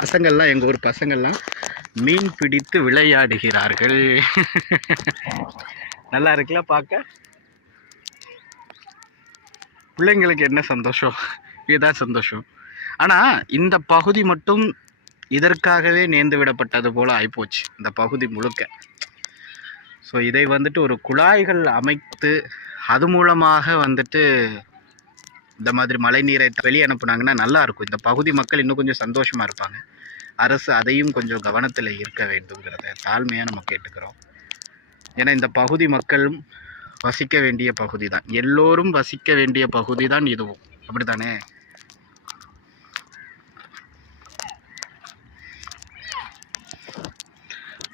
பசங்கள்லாம், எங்கள் ஊர் பசங்கள்லாம் மீன் பிடித்து விளையாடுகிறார்கள். நல்லா இருக்குல்ல பார்க்க? பிள்ளைங்களுக்கு என்ன சந்தோஷம், இதுதான் சந்தோஷம். ஆனால் இந்த பகுதி மட்டும் இதற்காகவே நேர்ந்து விடப்பட்டது போல் ஆகிப்போச்சு, இந்த பகுதி முழுக்க. ஸோ இதை வந்துட்டு ஒரு குழாய்கள் அமைத்து அது மூலமாக வந்துட்டு இந்த மாதிரி மழை நீரை வெளியே அனுப்புனாங்கன்னா நல்லாயிருக்கும். இந்த பகுதி மக்கள் இன்னும் கொஞ்சம் சந்தோஷமாக இருப்பாங்க. அரசு அதையும் கொஞ்சம் கவனத்தில் இருக்க வேண்டுங்கிறத தாழ்மையாக நம்ம கேட்டுக்கிறோம். ஏன்னா இந்த பகுதி மக்களும் வசிக்க வேண்டிய பகுதி தான், எல்லோரும் வசிக்க வேண்டிய பகுதி தான் இதுவும், அப்படி தானே?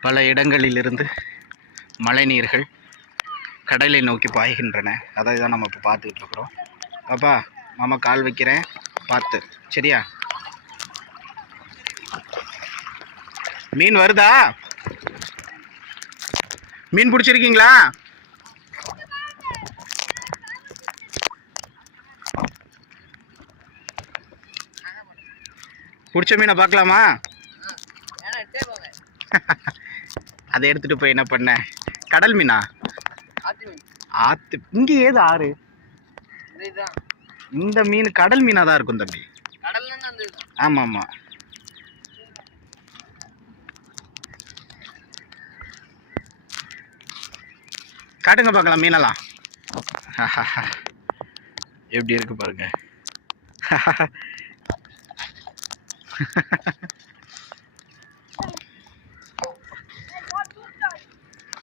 பல இடங்களிலிருந்து மழை நீர்கள் கடலை நோக்கி பாய்கின்றன. அதை தான் நம்ம இப்போ பார்த்துக்கிட்டு இருக்கிறோம். பாப்பா, மாமா கால் வைக்கிறேன், பார்த்து, சரியா? மீன் வருதா? மீன் பிடிச்சிருக்கீங்களா? பிடிச்ச மீனை பார்க்கலாமா? அதை எடுத்துட்டு போய் என்ன பண்ண? கடல் மீனா? ஆத்து? இங்கே ஏது ஆறு? இந்த மீன் கடல் மீனா தான் இருக்கும் தம்பி. ஆமா ஆமா. காட்டுங்க பார்க்கலாம் மீனெல்லாம். எப்படி இருக்கு பாருங்க.